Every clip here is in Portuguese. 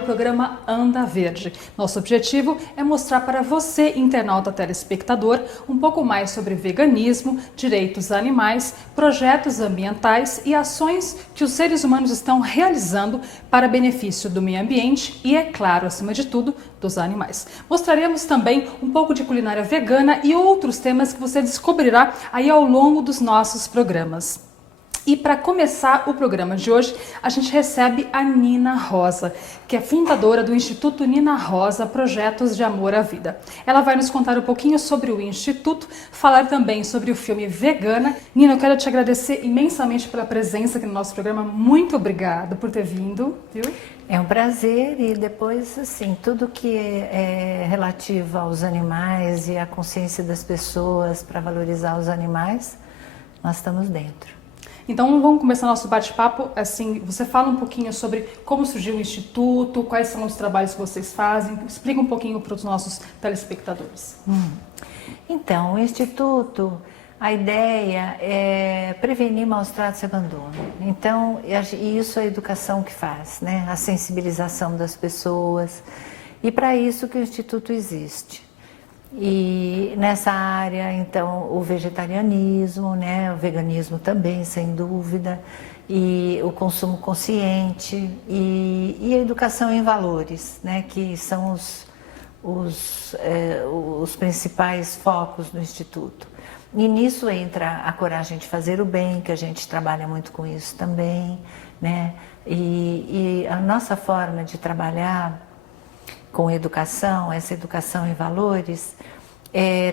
o programa Anda Verde. Nosso objetivo é mostrar para você, internauta telespectador, um pouco mais sobre veganismo, direitos animais, projetos ambientais e ações que os seres humanos estão realizando para benefício do meio ambiente e, é claro, acima de tudo, dos animais. Mostraremos também um pouco de culinária vegana e outros temas que você descobrirá aí ao longo dos nossos programas. E para começar o programa de hoje, a gente recebe a Nina Rosa, que é fundadora do Instituto Nina Rosa Projetos de Amor à Vida. Ela vai nos contar um pouquinho sobre o Instituto, falar também sobre o filme Vegana. Nina, eu quero te agradecer imensamente pela presença aqui no nosso programa. Muito obrigada por ter vindo, viu? É um prazer, e depois, assim, tudo que é relativo aos animais e à consciência das pessoas para valorizar os animais, nós estamos dentro. Então vamos começar nosso bate-papo. Assim, você fala um pouquinho sobre como surgiu o Instituto, quais são os trabalhos que vocês fazem, explica um pouquinho para os nossos telespectadores. Então, o Instituto, a ideia é prevenir maus tratos e abandono. Então, e isso é a educação que faz, né? A sensibilização das pessoas. E para isso que o Instituto existe. E nessa área, então, o vegetarianismo, né, o veganismo também, sem dúvida, e o consumo consciente e a educação em valores, né, que são os principais focos do Instituto. E nisso entra a coragem de fazer o bem, que a gente trabalha muito com isso também, né, e a nossa forma de trabalhar com educação, essa educação em valores,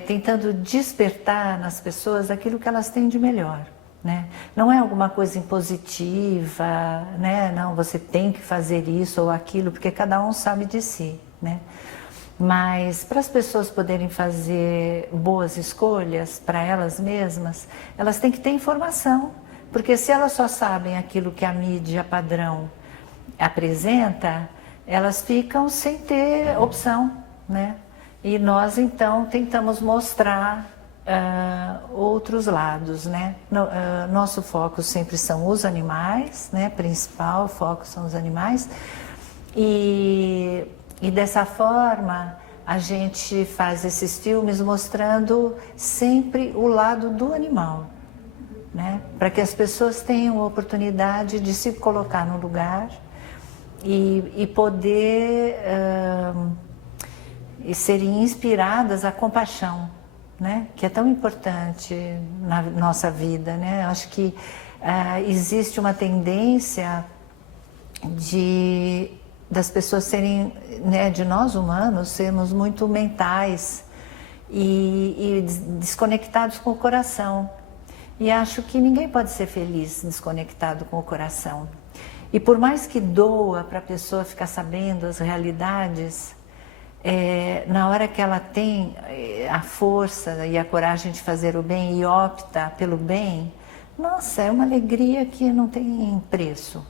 tentando despertar nas pessoas aquilo que elas têm de melhor, né? Não é alguma coisa impositiva, né? Não, você tem que fazer isso ou aquilo, porque cada um sabe de si, né? Mas para as pessoas poderem fazer boas escolhas para elas mesmas, elas têm que ter informação, porque se elas só sabem aquilo que a mídia padrão apresenta, elas ficam sem ter opção, né? E nós, então, tentamos mostrar outros lados, né? Nosso foco sempre são os animais, né? Principal foco são os animais. E dessa forma, a gente faz esses filmes mostrando sempre o lado do animal, né? Para que as pessoas tenham a oportunidade de se colocar no lugar e poder e serem inspiradas à compaixão, né? Que é tão importante na nossa vida, né? Eu acho que existe uma tendência das pessoas serem, né, de nós humanos, sermos muito mentais e desconectados com o coração. E acho que ninguém pode ser feliz desconectado com o coração. E por mais que doa para a pessoa ficar sabendo as realidades, na hora que ela tem a força e a coragem de fazer o bem e opta pelo bem, nossa, é uma alegria que não tem preço.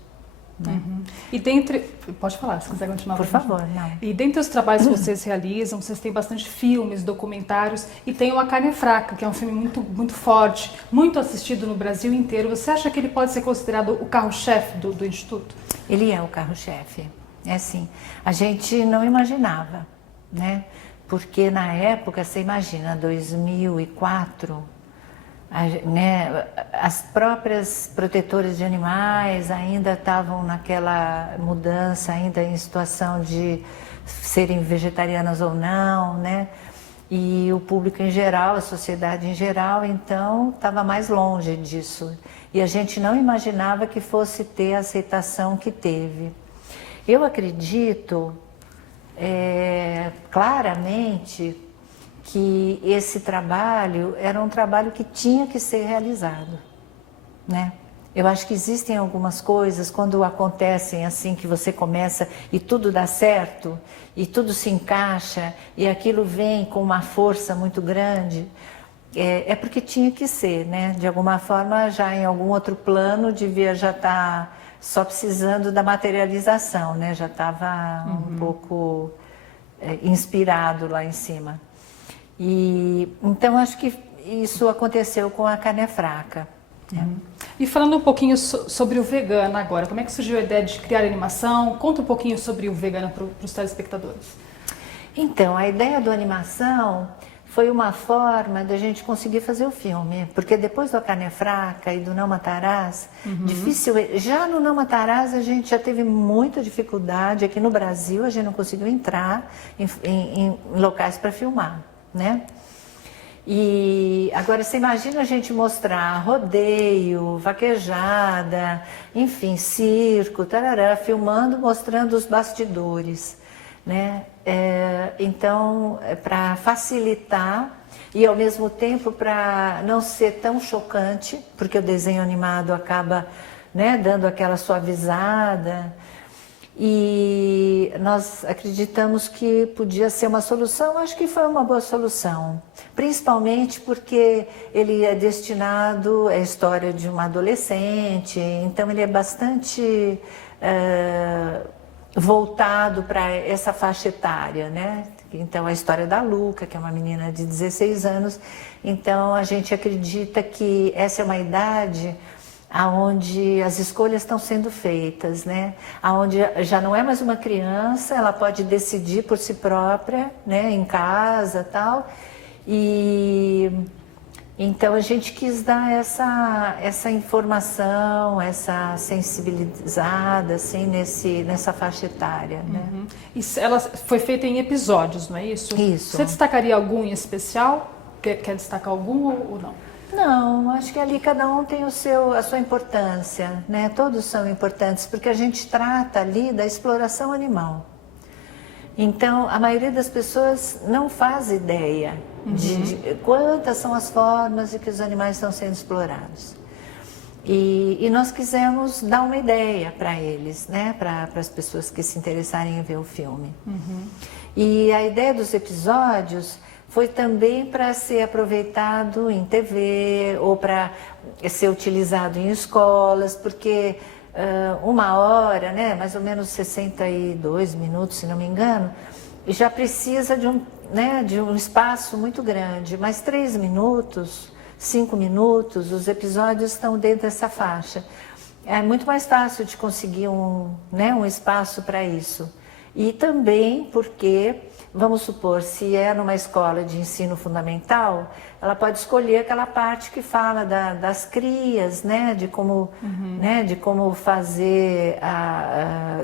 Né? Uhum. E dentre... Pode falar, se quiser continuar. Por favor, não. E dentre os trabalhos que vocês realizam, vocês têm bastante filmes, documentários, e tem o A Carne é Fraca, que é um filme muito, muito forte, muito assistido no Brasil inteiro. Você acha que ele pode ser considerado o carro-chefe do Instituto? Ele é o carro-chefe. É assim, a gente não imaginava, né? Porque na época, você imagina, 2004... né, as próprias protetoras de animais ainda estavam naquela mudança, ainda em situação de serem vegetarianas ou não, né? E o público em geral, a sociedade em geral, então, estava mais longe disso. E a gente não imaginava que fosse ter a aceitação que teve. Eu acredito claramente que esse trabalho era um trabalho que tinha que ser realizado, né? Eu acho que existem algumas coisas, quando acontecem assim, que você começa e tudo dá certo, e tudo se encaixa, e aquilo vem com uma força muito grande, é porque tinha que ser, né? De alguma forma, já em algum outro plano, devia já estar só precisando da materialização, né? Já estava um pouco inspirado lá em cima. E então acho que isso aconteceu com A Carne é Fraca. E falando um pouquinho sobre o Vegana agora, como é que surgiu a ideia de criar animação? Conta um pouquinho sobre o Vegana para os telespectadores. Então, a ideia do animação foi uma forma da gente conseguir fazer o filme, porque depois do A Carne é Fraca e do Não Matarás, já no Não Matarás a gente já teve muita dificuldade, aqui no Brasil a gente não conseguiu entrar em locais para filmar, né? E agora você imagina a gente mostrar rodeio, vaquejada, enfim, circo, tarará, filmando, mostrando os bastidores, né? Então, para facilitar e ao mesmo tempo para não ser tão chocante, porque o desenho animado acaba, né, dando aquela suavizada. E nós acreditamos que podia ser uma solução, acho que foi uma boa solução, principalmente porque ele é destinado à história de uma adolescente, então ele é bastante voltado para essa faixa etária, né? Então a história da Luca, que é uma menina de 16 anos, então a gente acredita que essa é uma idade aonde as escolhas estão sendo feitas, né? Aonde já não é mais uma criança, ela pode decidir por si própria, né? Em casa, tal. E então a gente quis dar essa informação, essa sensibilizada, assim, nessa faixa etária, né? E ela foi feita em episódios, não é isso? Isso. Você destacaria algum em especial? Quer destacar algum ou não? Não, acho que ali cada um tem a sua importância, né? Todos são importantes, porque a gente trata ali da exploração animal. Então, a maioria das pessoas não faz ideia de quantas são as formas em que os animais estão sendo explorados. E nós quisemos dar uma ideia para eles, né? Para as pessoas que se interessarem em ver o filme. E a ideia dos episódios foi também para ser aproveitado em TV ou para ser utilizado em escolas, porque uma hora, né, mais ou menos 62 minutos, se não me engano, já precisa de um espaço muito grande, mas 3 minutos, 5 minutos, os episódios estão dentro dessa faixa. É muito mais fácil de conseguir um espaço para isso. E também porque, vamos supor, se é numa escola de ensino fundamental, ela pode escolher aquela parte que fala das crias, né, de como, né, de como fazer,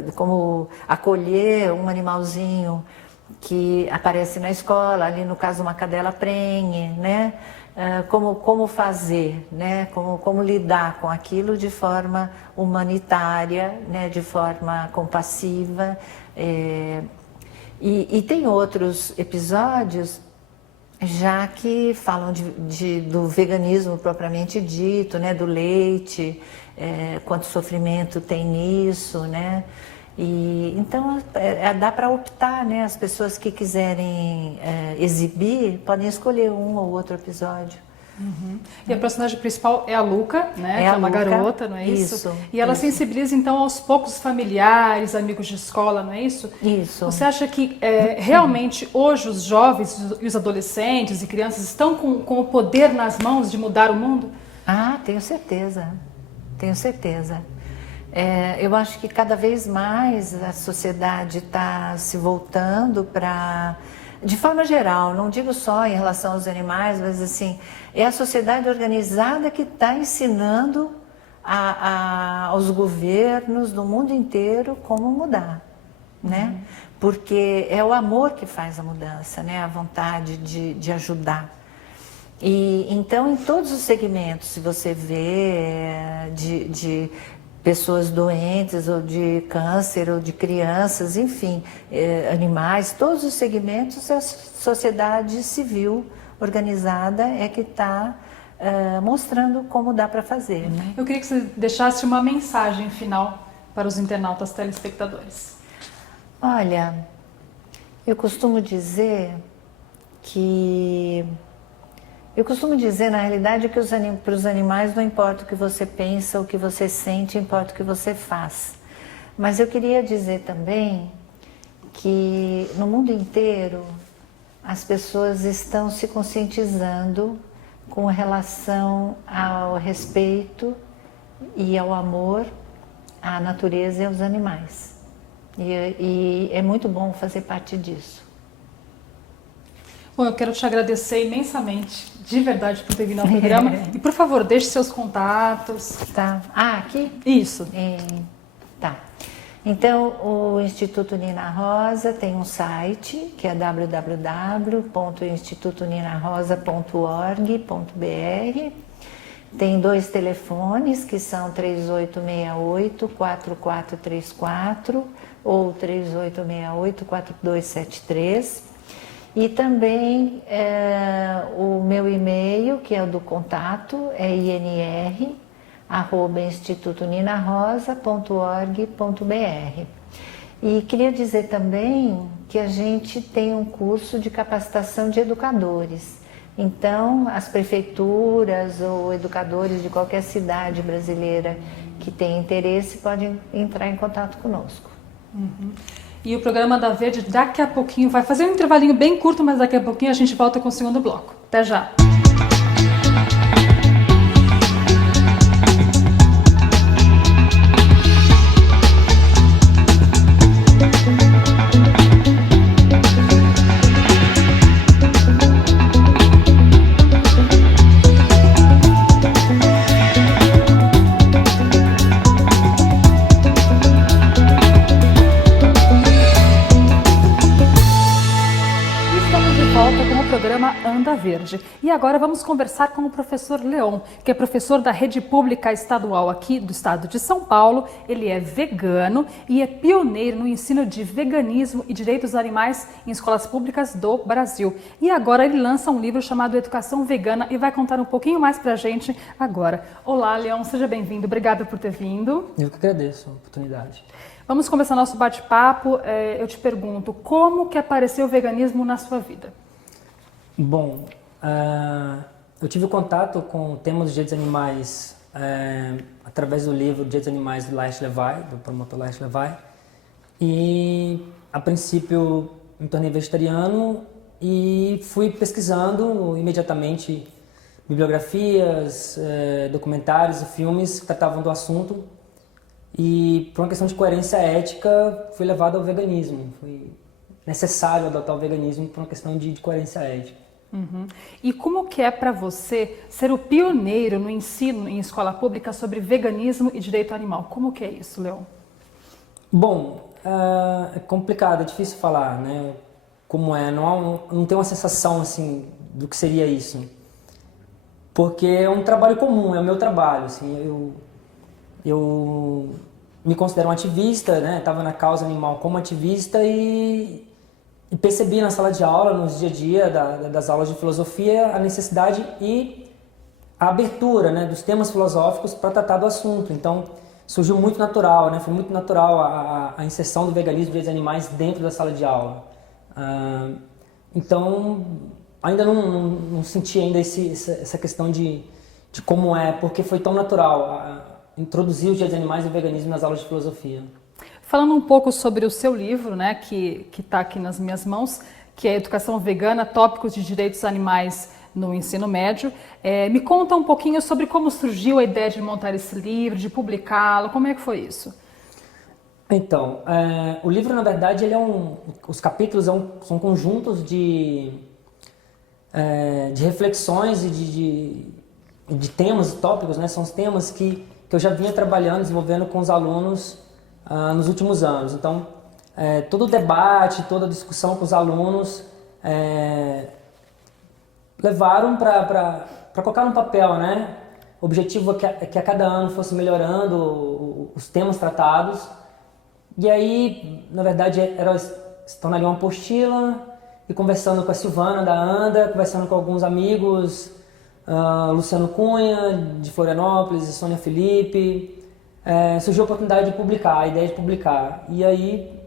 de como acolher um animalzinho que aparece na escola, ali no caso uma cadela prenhe, né, como fazer, né, como lidar com aquilo de forma humanitária, né, de forma compassiva. E tem outros episódios já que falam do veganismo propriamente dito, né, do leite, quanto sofrimento tem nisso, né? E então dá para optar, né? As pessoas que quiserem exibir podem escolher um ou outro episódio. E a personagem principal é a Luca, né? Que é uma garota, não é isso? E ela sensibiliza então aos poucos familiares, amigos de escola, não é isso? Isso. Você acha que realmente hoje os jovens e os adolescentes e crianças estão com o poder nas mãos de mudar o mundo? Ah, tenho certeza. Tenho certeza. Eu acho que cada vez mais a sociedade está se voltando para... De forma geral, não digo só em relação aos animais, mas assim, é a sociedade organizada que está ensinando aos governos do mundo inteiro como mudar, né? Porque é o amor que faz a mudança, né? A vontade de ajudar. E então, em todos os segmentos, se você vê de pessoas doentes, ou de câncer, ou de crianças, enfim, animais, todos os segmentos, a sociedade civil organizada é que está mostrando como dá para fazer, né? Eu queria que você deixasse uma mensagem final para os internautas telespectadores. Olha, eu costumo dizer na realidade, que para os animais não importa o que você pensa, o que você sente, importa o que você faz. Mas eu queria dizer também que no mundo inteiro as pessoas estão se conscientizando com relação ao respeito e ao amor à natureza e aos animais. E é muito bom fazer parte disso. Bom, eu quero te agradecer imensamente, de verdade, por ter vindo ao programa. E, por favor, deixe seus contatos. Tá. Ah, aqui? Isso. Tá. Então, o Instituto Nina Rosa tem um site, que é www.institutoninarosa.org.br. Tem 2 telefones, que são 3868-4434 ou 3868-4273. E também o meu e-mail, que é o do contato, é inr@institutoninarosa.org.br. E queria dizer também que a gente tem um curso de capacitação de educadores. Então, as prefeituras ou educadores de qualquer cidade brasileira que tenha interesse podem entrar em contato conosco. E o programa da Verde daqui a pouquinho vai fazer um intervalinho bem curto, mas daqui a pouquinho a gente volta com o segundo bloco. Até já! Anda Verde. E agora vamos conversar com o professor Leon, que é professor da Rede Pública Estadual aqui do estado de São Paulo. Ele é vegano e é pioneiro no ensino de veganismo e direitos animais em escolas públicas do Brasil. E agora ele lança um livro chamado Educação Vegana e vai contar um pouquinho mais pra gente agora. Olá, Leon, seja bem-vindo. Obrigada por ter vindo. Eu que agradeço a oportunidade. Vamos começar nosso bate-papo. Eu te pergunto, como que apareceu o veganismo na sua vida? Bom, eu tive contato com o tema dos direitos animais através do livro Direitos Animais do Laércio Lévy, do promotor Laércio Lévy. E, a princípio, me tornei vegetariano e fui pesquisando imediatamente bibliografias, documentários e filmes que tratavam do assunto. E, por uma questão de coerência ética, fui levado ao veganismo. Foi necessário adotar o veganismo por uma questão de coerência ética. E como que é para você ser o pioneiro no ensino em escola pública sobre veganismo e direito animal? Como que é isso, Leon? Bom, é complicado, é difícil falar, né? Como é, não tenho uma sensação assim do que seria isso. Porque é um trabalho comum, é o meu trabalho, assim, eu me considero um ativista, né? Estava na causa animal como ativista e percebi na sala de aula, no dia a dia das aulas de filosofia, a necessidade e a abertura, né, dos temas filosóficos para tratar do assunto. Então, surgiu muito natural, né? Foi muito natural a inserção do veganismo e direitos animais dentro da sala de aula. Então, ainda não senti ainda essa questão de como é, porque foi tão natural introduzir os direitos animais e o veganismo nas aulas de filosofia. Falando um pouco sobre o seu livro, né, que está aqui nas minhas mãos, que é Educação Vegana, Tópicos de Direitos Animais no Ensino Médio. Me conta um pouquinho sobre como surgiu a ideia de montar esse livro, de publicá-lo, como é que foi isso? Então, o livro, na verdade, os capítulos são conjuntos de reflexões e de temas e tópicos, né? São os temas que eu já vinha trabalhando, desenvolvendo com os alunos nos últimos anos. Então, todo o debate, toda a discussão com os alunos levaram para colocar no papel, né? O objetivo é que a cada ano fosse melhorando os temas tratados. E aí, na verdade, se tornaria uma apostila, e conversando com a Silvana da ANDA, conversando com alguns amigos, Luciano Cunha, de Florianópolis, e Sônia Felipe, surgiu a oportunidade de publicar, a ideia de publicar. E aí,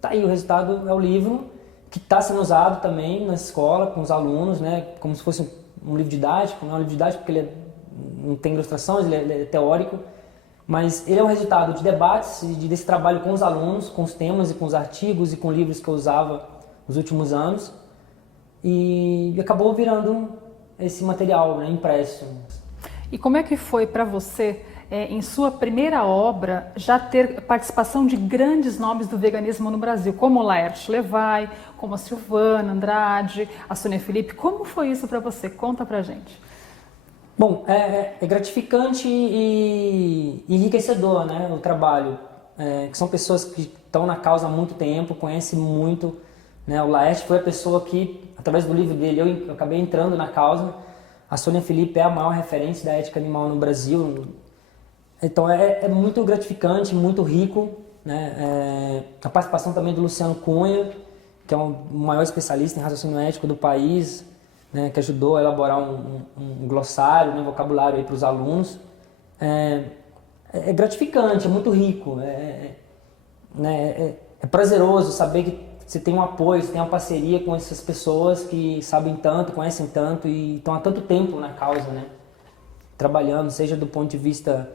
tá aí, o resultado é o livro, que está sendo usado também na escola, com os alunos, né, como se fosse um livro didático. Não é um livro didático porque ele não tem ilustrações, ele é teórico, mas ele é o resultado de debates e desse trabalho com os alunos, com os temas e com os artigos e com livros que eu usava nos últimos anos, e acabou virando esse material, né, impresso. E como é que foi para você, em sua primeira obra, já ter participação de grandes nomes do veganismo no Brasil, como Laerte Levay, como a Silvana Andrade, a Sônia Felipe? Como foi isso para você? Conta pra gente. Bom, é gratificante e enriquecedor, né, o trabalho. Que são pessoas que estão na causa há muito tempo, conhecem muito, né? O Laerte foi a pessoa que, através do livro dele, eu acabei entrando na causa. A Sônia Felipe é a maior referência da ética animal no Brasil. Então é muito gratificante, muito rico, né? A participação também do Luciano Cunha, que é o maior especialista em raciocínio ético do país, né? Que ajudou a elaborar um glossário, né? Vocabulário para os alunos. É gratificante, é muito rico, né? É prazeroso saber que você tem um apoio, você tem uma parceria com essas pessoas que sabem tanto, conhecem tanto e estão há tanto tempo na causa, né? Trabalhando, seja do ponto de vista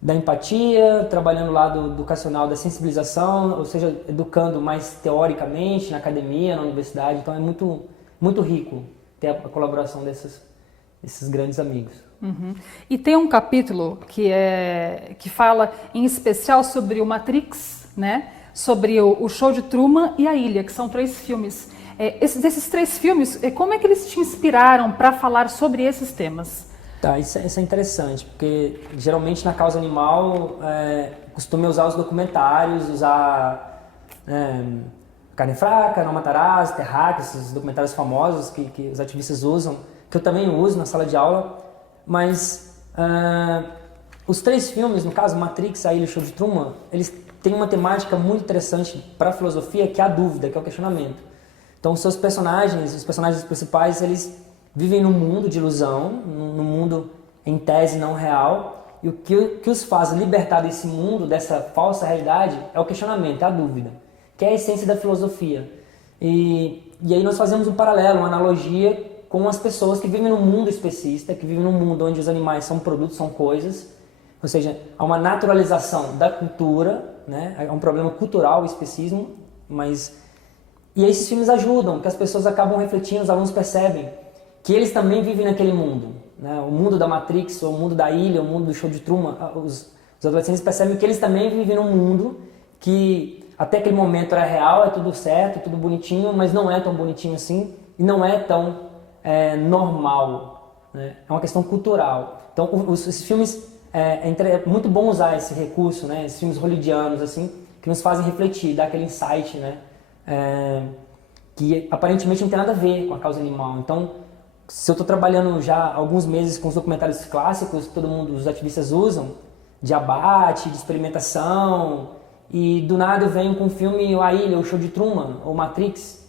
da empatia, trabalhando o lado educacional da sensibilização, ou seja, educando mais teoricamente na academia, na universidade. Então é muito, muito rico ter a colaboração desses grandes amigos. Uhum. E tem um capítulo que fala em especial sobre o Matrix, né? Sobre o Show de Truman e A Ilha, que são 3 filmes. Desses 3 filmes, como é que eles te inspiraram para falar sobre esses temas? Tá, isso é interessante, porque geralmente na causa animal costumo usar os documentários, usar Carne Fraca, Não Matarás, Terráqueo, esses documentários famosos que os ativistas usam, que eu também uso na sala de aula, mas os 3 filmes, no caso Matrix, A Ilha e o Show de Truman, eles têm uma temática muito interessante para a filosofia, que é a dúvida, que é o questionamento. Então os personagens principais, eles vivem num mundo de ilusão, num mundo em tese não real, e o que os faz libertar desse mundo, dessa falsa realidade, é o questionamento, é a dúvida, que é a essência da filosofia. E aí nós fazemos um paralelo, uma analogia com as pessoas que vivem num mundo especista, que vivem num mundo onde os animais são produtos, são coisas, ou seja, há uma naturalização da cultura, né? É um problema cultural o especismo, e aí esses filmes ajudam, que as pessoas acabam refletindo, os alunos percebem que eles também vivem naquele mundo, né? O mundo da Matrix, o mundo da Ilha, o mundo do Show de Truman. Os adolescentes percebem que eles também vivem num mundo que até aquele momento era real, é tudo certo, tudo bonitinho, mas não é tão bonitinho assim e não é tão normal, né? É uma questão cultural. Então esses filmes, é muito bom usar esse recurso, né? Esses filmes hollywoodianos assim, que nos fazem refletir, dar aquele insight, né? Que aparentemente não tem nada a ver com a causa animal. Então, se eu estou trabalhando já há alguns meses com os documentários clássicos que os ativistas usam, de abate, de experimentação, e do nada eu venho com um filme A Ilha, o Show de Truman, ou Matrix,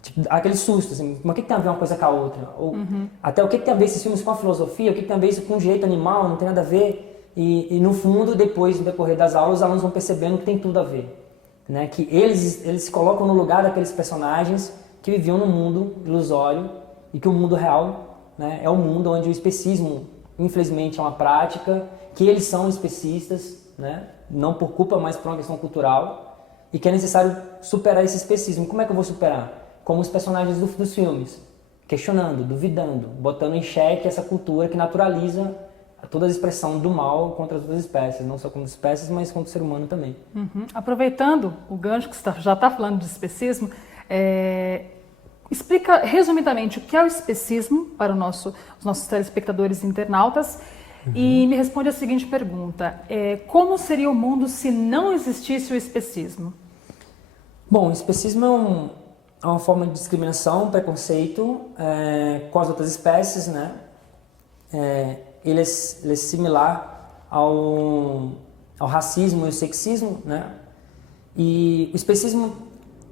tipo, aquele susto, assim, mas o que tem a ver uma coisa com a outra? Ou, até o que tem a ver esses filmes com a filosofia, o que tem a ver isso com o direito animal, não tem nada a ver. E no fundo, depois, no decorrer das aulas, os alunos vão percebendo que tem tudo a ver. Né? Que eles se colocam no lugar daqueles personagens que viviam num mundo ilusório e que o mundo real, né, é o mundo onde o especismo, infelizmente, é uma prática, que eles são especistas, né, não por culpa, mas por uma questão cultural, e que é necessário superar esse especismo. Como é que eu vou superar? Como os personagens dos filmes, questionando, duvidando, botando em xeque essa cultura que naturaliza toda a expressão do mal contra as outras espécies, não só contra as espécies, mas contra o ser humano também. Uhum. Aproveitando o gancho que você já está falando de especismo, explica resumidamente o que é o especismo para os nossos telespectadores e internautas e me responde a seguinte pergunta: como seria o mundo se não existisse o especismo? Bom, o especismo é uma forma de discriminação, preconceito com as outras espécies, né? Ele é similar ao racismo e ao sexismo, né? E o especismo,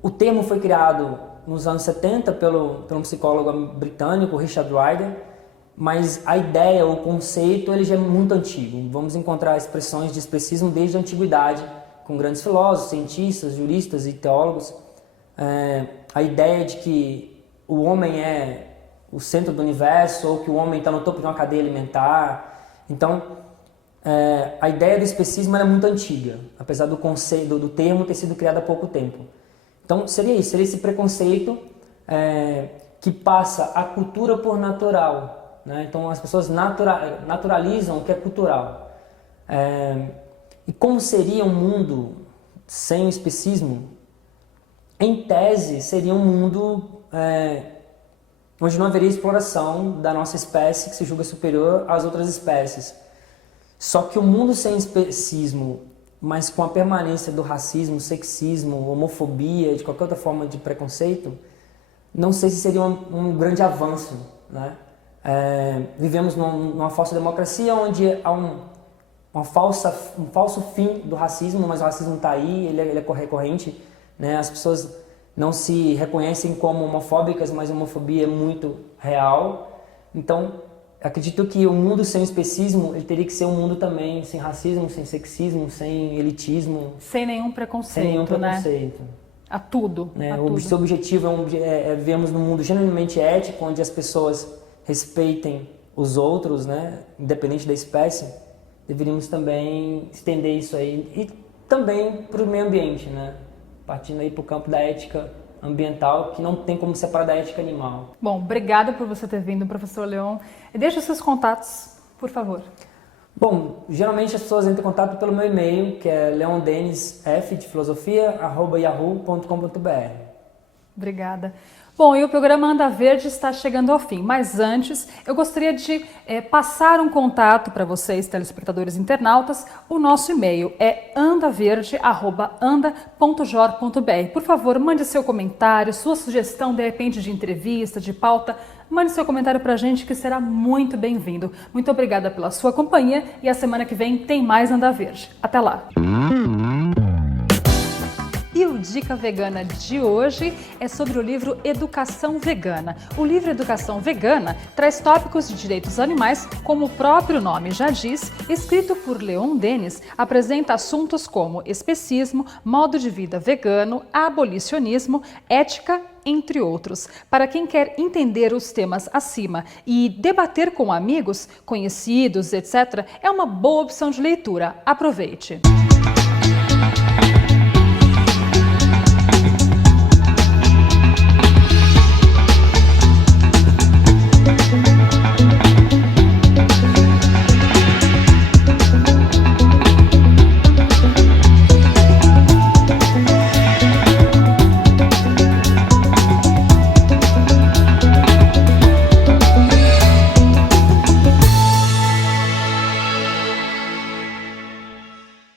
o termo foi criado nos anos 70 pelo um psicólogo britânico, Richard Ryder, mas a ideia, o conceito, ele já é muito antigo. Vamos encontrar expressões de especismo desde a antiguidade, com grandes filósofos, cientistas, juristas e teólogos. A ideia de que o homem é o centro do universo, ou que o homem está no topo de uma cadeia alimentar. Então, a ideia do especismo era muito antiga, apesar do conceito, do termo ter sido criado há pouco tempo. Então, seria isso, seria esse preconceito que passa a cultura por natural, né? Então as pessoas naturalizam o que é cultural. E como seria um mundo sem o especismo? Em tese, seria um mundo onde não haveria exploração da nossa espécie que se julga superior às outras espécies. Só que o mundo sem especismo, mas com a permanência do racismo, sexismo, homofobia, de qualquer outra forma de preconceito, não sei se seria um grande avanço, né? Vivemos numa falsa democracia onde há um falso fim do racismo, mas o racismo está aí, ele é recorrente, né? As pessoas não se reconhecem como homofóbicas, mas a homofobia é muito real. Então, acredito que o mundo sem especismo, ele teria que ser um mundo também sem racismo, sem sexismo, sem elitismo. Sem nenhum preconceito, sem nenhum preconceito. Né? A tudo. Né? A o tudo. seu objetivo vivemos num mundo genuinamente ético, onde as pessoas respeitem os outros, né? Independente da espécie. Deveríamos também estender isso aí. E também para o meio ambiente, né? Partindo aí para o campo da ética ambiental, que não tem como separar da ética animal. Bom, obrigada por você ter vindo, professor Leon. E deixa os seus contatos, por favor. Bom, geralmente as pessoas entram em contato pelo meu e-mail, que é leondenisf, de filosofia, @yahoo.com.br. Obrigada. Bom, e o programa Anda Verde está chegando ao fim, mas antes eu gostaria de passar um contato para vocês, telespectadores internautas. O nosso e-mail é andaverde@anda.jor.br. Por favor, mande seu comentário, sua sugestão, de repente, de entrevista, de pauta. Mande seu comentário para a gente, que será muito bem-vindo. Muito obrigada pela sua companhia e a semana que vem tem mais Anda Verde. Até lá! E o Dica Vegana de hoje é sobre o livro Educação Vegana. O livro Educação Vegana traz tópicos de direitos animais, como o próprio nome já diz. Escrito por Leon Denis, apresenta assuntos como especismo, modo de vida vegano, abolicionismo, ética, entre outros. Para quem quer entender os temas acima e debater com amigos, conhecidos, etc., é uma boa opção de leitura. Aproveite!